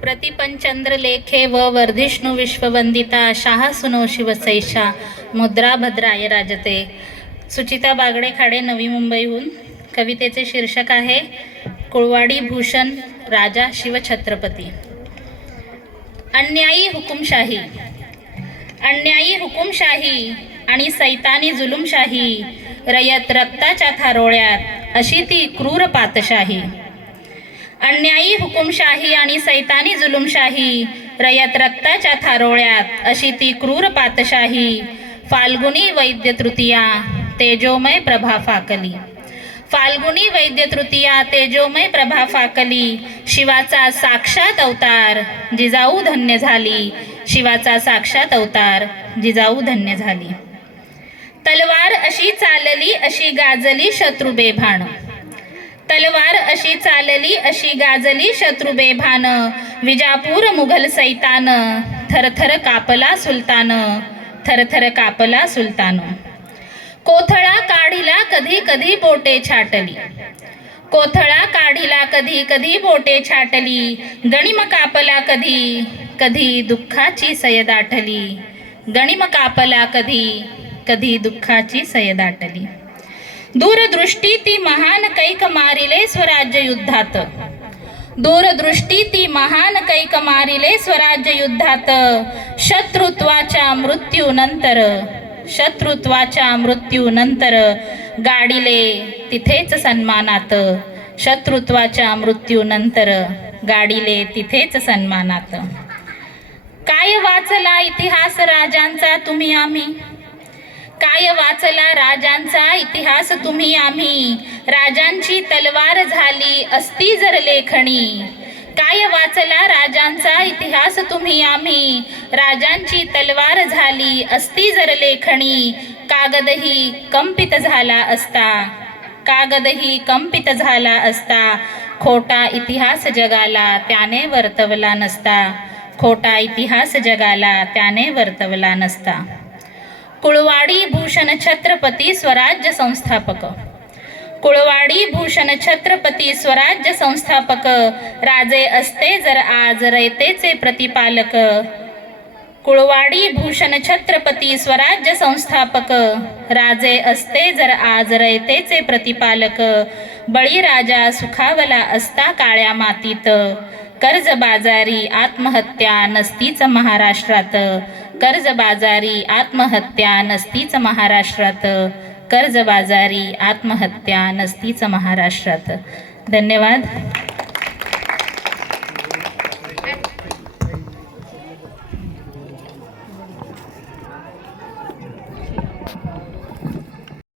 प्रतिपंचंद्रलेखे व वर्धिष्णु विश्ववंदिता शाह सुनो शिवसैषा मुद्रा भद्राय राजते. सुचिता बागडे खाडे, नवी मुंबईहून. कवितेचे शीर्षक आहे कुळवाडी भूषण राजा शिवछत्रपती. अन्यायी हुकुमशाही, अन्यायी हुकुमशाही आणि सैतानी जुलुमशाही, रयत रक्ताच्या थारोळ्यात अशी ती क्रूर पातशाही. अन्यायी हुकुमशाही आणि सैतानी जुलुमशाही, रयत रक्ताच्या थारोळ्यात अशी ती क्रूर पातशाही. फाल्गुनी वैद्य तृतीया तेजोमय प्रभा फाकली, फाल्गुनी वैद्य तृतीया तेजोमय प्रभा फाकली. शिवाचा साक्षात अवतार जिजाऊ धन्य झाली, शिवाचा साक्षात अवतार जिजाऊ धन्य झाली. तलवार अशी चालली अशी गाजली शत्रू बेभान, तलवार अशी चालली अशी गाजली शत्रू बेभान. विजापूर मुघल सैतान थरथर कापला सुलतान, थरथर कापला सुलतान. कोथळा काढिला कधी कधी बोटे छाटली, कोथळा काढिला कधी कधी बोटे छाटली. गणिम कापला कधी कधी दुःखाची सय दाटली, गणिम कापला कधी कधी दुःखाची सय दाटली. दूरदृष्टी ती महान कैक मारिले स्वराज्य युद्धात, दूरदृष्टी ती महान कैक मारिले स्वराज्य युद्धात. शत्रुत्वाच्या मृत्यूनंतर, शत्रुत्वाच्या मृत्यूनंतर गाडिले तिथेच सन्मानात, शत्रुत्वाच्या मृत्यूनंतर गाडिले तिथेच सन्मानात. काय वाचला इतिहास राजांचा तुम्ही आम्ही, काय वाचला राजांचा इतिहास तुम्ही आम्ही. राजांची तलवार झाली असती जर लेखणी, काय वाचला राजांचा इतिहास तुम्ही आम्ही. राजांची तलवार झाली असती जर लेखणी. कागदही कंपित झाला असता, कागदही कंपित झाला असता. खोटा इतिहास जगाला त्याने वर्तवला नसता, खोटा इतिहास जगाला त्याने वर्तवला नसता. कुळवाडी भूषण छत्रपती स्वराज्य संस्थापक, कुळवाडी भूषण छत्रपती स्वराज्य संस्थापक. राजे असते जर आज रयतेचे प्रतिपालक, कुळवाडी भूषण छत्रपती स्वराज्य संस्थापक. राजे असते जर आज रयतेचे प्रतिपालक. बळीराजा सुखावला असता काळ्या मातीत, कर्जबाजारी आत्महत्या नसतीच महाराष्ट्रात, कर्जबाजारी आत्महत्या नसतीच महाराष्ट्रात, कर्जबाजारी आत्महत्या नसतीच महाराष्ट्रात. धन्यवाद.